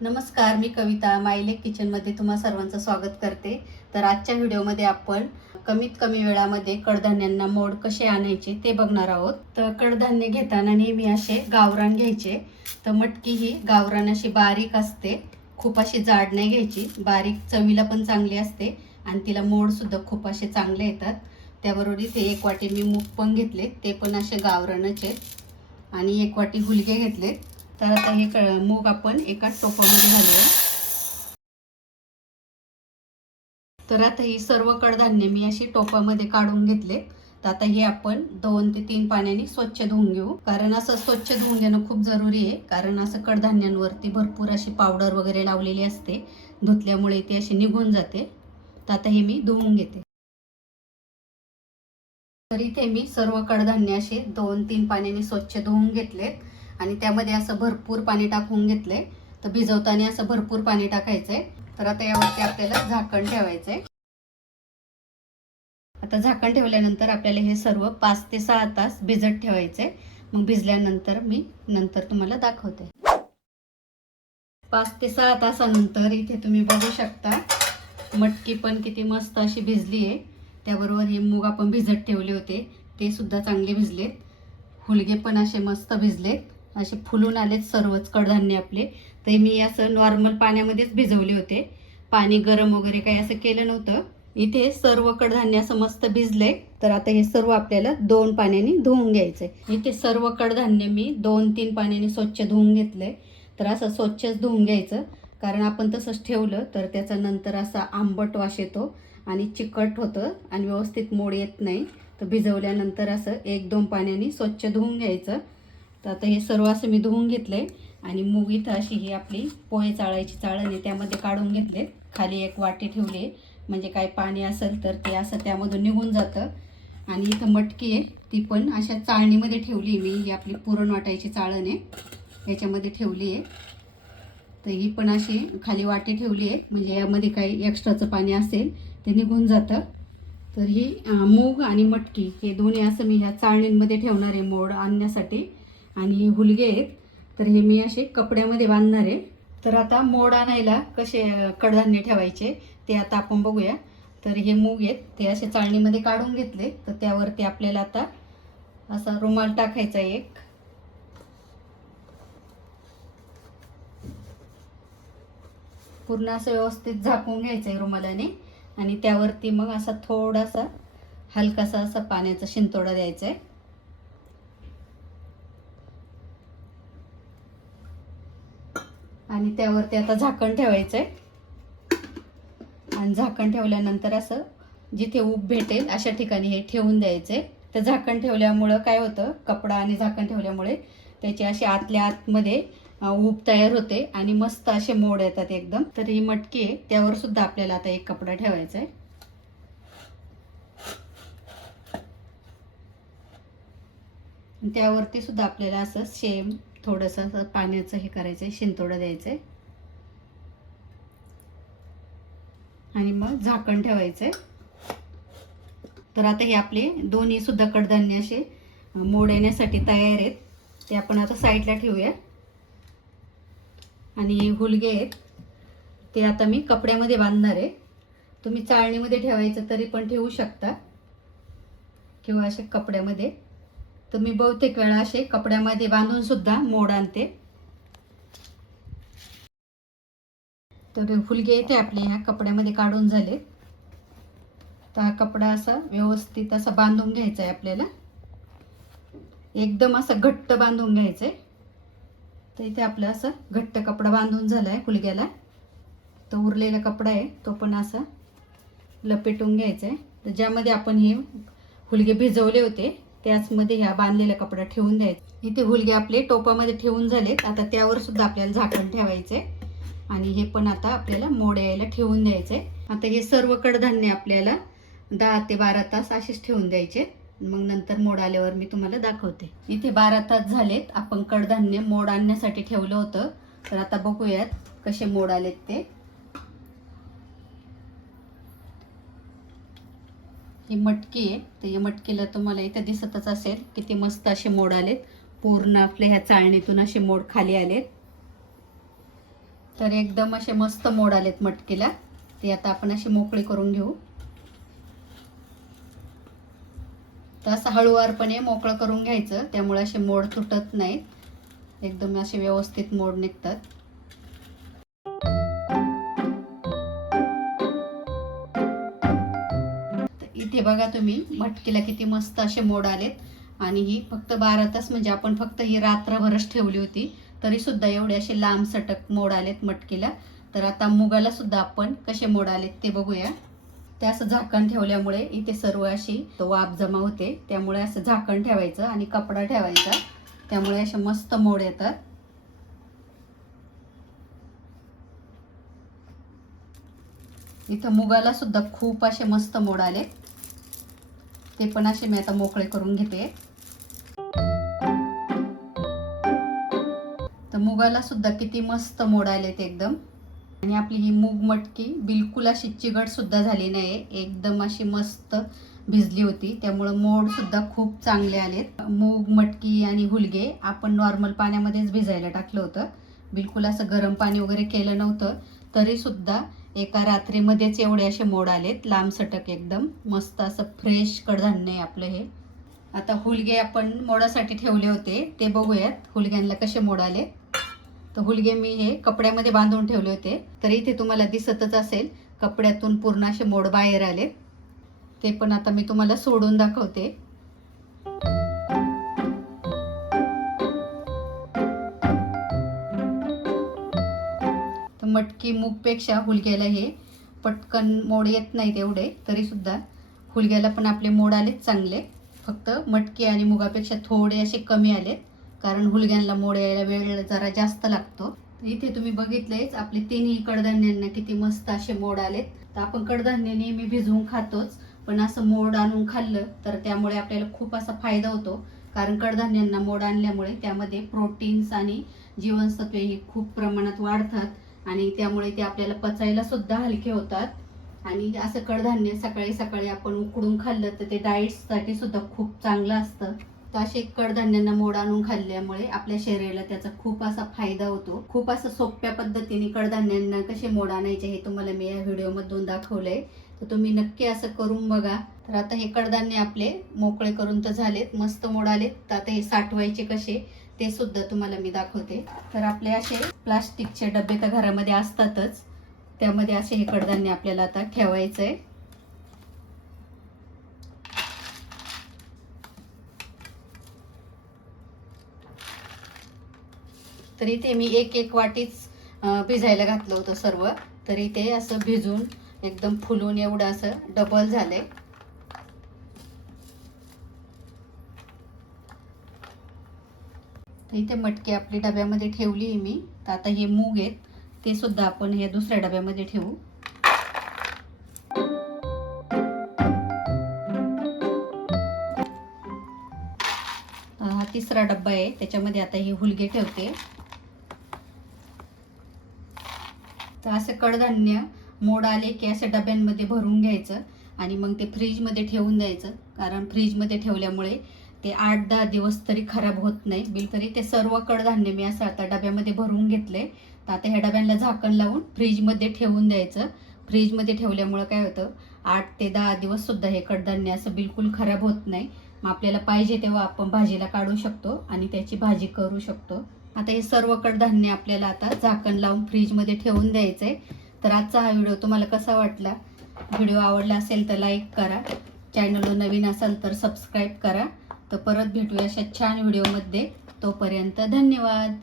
नमस्कार मी कविता. मायलेक किचनमध्ये तुम्हा सर्वांचं स्वागत करते. तर आजच्या व्हिडिओमध्ये आपण कमीत कमी वेळामध्ये कडधान्यांना मोड कसे आणायचे ते बघणार आहोत. तर कडधान्य घेताना नेहमी असे गावरान घ्यायचे. तर मटकी ही गावरान अशी बारीक असते. खूप अशी जाड नाही घ्यायची. बारीक चवीला पण चांगली असते आणि तिला मोडसुद्धा खूप असे चांगले येतात. त्याबरोबर इथे एक वाटी मी मूग पण घेतले ते पण असे गावरानच आहेत. आणि एक वाटी हुलगे घेतलेत. तर आता हे क मूग आपण एका टोपामध्ये घालूया. तर आता ही सर्व कडधान्य मी अशी टोपामध्ये काढून घेतले. तर आता हे आपण दोन ते तीन पाण्याने स्वच्छ धुवून घेऊ. कारण असं स्वच्छ धुवून घेणं खूप जरुरी आहे. कारण असं कडधान्यांवरती भरपूर अशी पावडर वगैरे लावलेली असते. धुतल्यामुळे ती अशी निघून जाते. तर आता हे मी धुवून घेते. तर इथे मी सर्व कडधान्य असे दोन तीन पाण्याने स्वच्छ धुवून घेतलेत. आणि त्यामध्ये असं भरपूर पाणी टाकून घेतलंय. तर भिजवताना असं भरपूर पाणी टाकायचंय. तर आता यावरती आपल्याला झाकण ठेवायचंय. आता झाकण ठेवल्यानंतर आपल्याला हे सर्व पाच ते सहा तास भिजत ठेवायचे मग भिजल्यानंतर मी नंतर तुम्हाला दाखवते. पाच ते सहा तासानंतर इथे तुम्ही बघू शकता मटकी पण किती मस्त अशी भिजली आहे त्याबरोबर हे मूग आपण भिजत ठेवले होते ते सुद्धा चांगले भिजलेत. हुलगे पण असे मस्त भिजलेत. असे फुलून आलेत सर्वच कडधान्य आपले. ते मी असं नॉर्मल पाण्यामध्येच भिजवले होते. पाणी गरम वगैरे काही असं केलं नव्हतं. इथे सर्व कडधान्य असं मस्त भिजलंय. तर आता हे सर्व आपल्याला दोन पाण्याने धुवून घ्यायचंय. इथे सर्व कडधान्य मी दोन तीन पाण्याने स्वच्छ धुवून घेतलंय. तर असं स्वच्छच धुवून घ्यायचं. कारण आपण तसंच ठेवलं तर त्याचा नंतर असा आंबट वास येतो आणि चिकट होतं आणि व्यवस्थित मोड येत नाही. तर भिजवल्यानंतर असं एक दोन पाण्याने स्वच्छ धुवून घ्यायचं. तर आता हे सर्व असं मी धुवून घेतलंय. आणि मूग इथं अशी ही आपली पोहे चाळायची चाळण आहे त्यामध्ये काढून घेतले. खाली एक वाटी ठेवली म्हणजे काय पाणी असेल तर ते असं त्यामधून निघून जातं. आणि इथं मटकी आहे ती पण अशा चाळणीमध्ये ठेवली मी. ही आपली पुरण वाटायची चाळण आहे याच्यामध्ये ठेवली आहे. तर ही पण अशी खाली वाटी ठेवली आहे. म्हणजे यामध्ये काही एक्स्ट्राचं पाणी असेल ते निघून जातं. तर ही मूग आणि मटकी हे दोन्ही असं मी ह्या चाळणींमध्ये ठेवणार आहे मोड आणण्यासाठी. आणि हे हुलगे आहेत. तर हे मी असे कपड्यामध्ये बांधणार आहे. तर आता मोड आणायला कसे कडधान्य ठेवायचे ते आता आपण बघूया. तर हे मूग आहेत ते असे चाळणीमध्ये काढून घेतले. तर त्यावरती आपल्याला आता असा रुमाल टाकायचा एक. पूर्ण असं व्यवस्थित झाकून घ्यायचं आहे रुमालाने. आणि त्यावरती मग असा थोडासा हलकासा असा पाण्याचा शिंतोडा द्यायचा आहे. आणि त्यावरती आता झाकण ठेवायचं आहे आणि झाकण ठेवल्यानंतर असं जिथे ऊब भेटेल अशा ठिकाणी हे ठेवून द्यायचे. तर झाकण ठेवल्यामुळं काय होतं? कपडा आणि झाकण ठेवल्यामुळे त्याचे असे आतल्या आतमध्ये ऊब तयार होते आणि मस्त असे मोड येतात एकदम. तर ही मटकी आहे त्यावर सुद्धा आपल्याला आता एक कपडा ठेवायचा आहे त्यावरती सुद्धा आपल्याला असं सेम थोडंसं असं पाण्याचं हे करायचं आहे शिंतोडं द्यायचं आहे आणि मग झाकण ठेवायचं आहे तर आता हे आपले दोन्ही सुद्धा कडधान्य असे मोड येण्यासाठी तयार आहेत. ते आपण आता साईडला ठेवूया. आणि हुलगे आहेत. ते आता मी कपड्यामध्ये बांधणार आहे. तुम्ही चाळणीमध्ये ठेवायचं तरी पण ठेवू शकता. किंवा असे कपड्यामध्ये. तर मी बहुतेक वेळा असे कपड्यामध्ये बांधून सुद्धा मोड आणते. तर हुलगे येते आपले ह्या कपड्यामध्ये काढून झाले. तर हा कपडा असा व्यवस्थित असा बांधून घ्यायचा आहे आपल्याला. एकदम असं घट्ट बांधून घ्यायचं आहे तर इथे आपलं असं घट्ट कपडा बांधून झाला आहे फुलग्याला. तो उरलेला कपडा आहे तो पण असा लपेटून घ्यायचा आहे तर ज्यामध्ये आपण हे हुलगे भिजवले होते त्याचमध्ये ह्या बांधलेला कपडा ठेवून द्यायचा. इथे हुलगे आपले टोपामध्ये ठेवून झालेत. आता त्यावर सुद्धा आपल्याला झाकण ठेवायचे आणि हे पण आता आपल्याला मोड यायला ठेवून द्यायचे आता हे सर्व कडधान्य आपल्याला दहा ते बारा तास असेच ठेवून द्यायचे. मग नंतर मोड आल्यावर मी तुम्हाला दाखवते. इथे बारा तास झालेत. आपण कडधान्य मोड आणण्यासाठी ठेवलं होतं. तर आता बघूयात कसे मोड आलेत ते. हे मटकी आहे. तर हे मटकीला तुम्हाला इथं दिसतच असेल किती मस्त असे मोड आलेत. पूर्ण आपल्या ह्या चाळणीतून असे मोड खाली आलेत. तर एकदम असे मस्त मोड आलेत मटकीला. ते आता आपण अशी मोकळी करून घेऊ. तर असं हळूवारपणे मोकळं करून घ्यायचं. त्यामुळे असे मोड तुटत नाहीत. एकदम असे व्यवस्थित मोड निघतात. हे बघा तुम्ही मटकीला किती मस्त असे मोड आलेत. आणि ही फक्त बारा तास म्हणजे आपण फक्त ही रात्रभरच ठेवली होती तरी सुद्धा एवढे असे लांब सटक मोड आलेत मटकीला तर आता मुगाला सुद्धा आपण कसे मोड आलेत ते बघूया. ते असं झाकण ठेवल्यामुळे इथे सर्व अशी वाफ जमा होते. त्यामुळे असं झाकण ठेवायचं आणि कपडा ठेवायचा. त्यामुळे असे मस्त मोड येतात. इथं मुगाला सुद्धा खूप असे मस्त मोड आले ते पण असे मी आता मोकळे करून घेते. तर मुगाला सुद्धा किती मस्त मोड येते एकदम. आणि आपली ही मूग मटकी बिलकुल अशी चिगट सुद्धा झाली नाही एकदम अशी मस्त भिजली होती. त्यामुळं मोड सुद्धा खूप चांगले आलेत. मूग मटकी आणि हुलगे आपण नॉर्मल पाण्यामध्येच भिजायला टाकलं होतं. बिलकुल असं गरम पाणी वगैरे केलं नव्हतं. तरी सुद्धा एका रात्रीमध्येच एवढे असे मोड आलेत लांब सटक एकदम मस्त असं फ्रेश कडधान्य आहे आपलं हे. आता हुलगे आपण मोडासाठी ठेवले होते ते बघूयात हुलग्यांना कसे मोड आले. तर हुलगे मी हे कपड्यामध्ये बांधून ठेवले होते. तर इथे तुम्हाला दिसतच असेल कपड्यातून पूर्ण असे मोड बाहेर आले ते पण आता मी तुम्हाला सोडून दाखवते. मटकी मूगपेक्षा हुलग्याला हे पटकन मोड येत नाहीत एवढे तरीसुद्धा हुलग्याला पण आपले मोड आलेत चांगले. फक्त मटकी आणि मुगापेक्षा थोडे असे कमी आलेत कारण हुलग्यांना मोड यायला वेळ जरा जास्त लागतो. इथे तुम्ही बघितलेच आपले तिन्ही कडधान्यांना किती मस्त असे मोड आलेत. तर आपण कडधान्य नेहमी भिजवून खातोच पण असं मोड आणून खाल्लं तर त्यामुळे आपल्याला खूप असा फायदा होतो. कारण कडधान्यांना मोड आणल्यामुळे त्यामध्ये प्रोटीन्स आणि जीवनसत्वे ही खूप प्रमाणात वाढतात. आणि त्यामुळे ते आपल्याला पचायला सुद्धा हलके होतात. आणि असं कडधान्य सकाळी सकाळी आपण उकडून खाल्लं तर ते डाएटसाठी सुद्धा खूप चांगलं असतं. तर असे कडधान्यांना मोड आणून खाल्ल्यामुळे आपल्या शरीराला त्याचा खूप असा फायदा होतो. खूप असं सोप्या पद्धतीने कडधान्यांना कसे मोड आणायचे हे तुम्हाला मी या व्हिडिओमधून दाखवलंय. तर तुम्ही नक्की असं करून बघा. तर आता हे कडधान्य आपले मोकळे करून तर झालेत मस्त मोड आलेत. तर आता हे साठवायचे कसे? ते सुद्धा तुम्हाला मी दाखवते. तर आपले असे प्लास्टिकचे डबे तर घरामध्ये असतातच. त्यामध्ये असे हे कडधान्य आपल्याला आता ठेवायचं आहे तर इथे मी एक एक वाटीच भिजायला घातलं होतं सर्व. तरी ते असं भिजून एकदम फुलून एवढं असं डबल झालंय. तर इथे मटकी आपली डब्यामध्ये ठेवली आहे मी. तर आता हे मूग आहेत ते सुद्धा आपण हे दुसऱ्या डब्यामध्ये ठेवू. हा तिसरा डब्बा आहे त्याच्यामध्ये आता हे हुलगे ठेवते. तर असं कडधान्य मोड आले की असे डब्यांमध्ये भरून घ्यायचं आणि मग ते फ्रीजमध्ये ठेवून द्यायचं. कारण फ्रीजमध्ये ठेवल्यामुळे ते आठ दहा दिवस तरी खराब होत नाही. बिल तरी ते सर्व कडधान्य मी असं आता डब्यामध्ये भरून घेतले तर आता ह्या डब्यांना झाकण लावून फ्रीजमध्ये ठेवून द्यायचं. फ्रीजमध्ये ठेवल्यामुळं काय होतं आठ ते दहा दिवस सुद्धा हे कडधान्य असं बिलकुल खराब होत नाही. मग आपल्याला पाहिजे तेव्हा आपण भाजीला काढू शकतो आणि त्याची भाजी करू शकतो. आता हे सर्व कडधान्य आपल्याला आता झाकण लावून फ्रीजमध्ये ठेवून द्यायचं आहे तर आजचा हा व्हिडिओ तुम्हाला कसा वाटला? व्हिडिओ आवडला असेल तर लाईक करा. चॅनलवर नवीन असाल तर सबस्क्राईब करा. तर परत भेटूया अशा छान व्हिडिओमध्ये. तोपर्यंत धन्यवाद.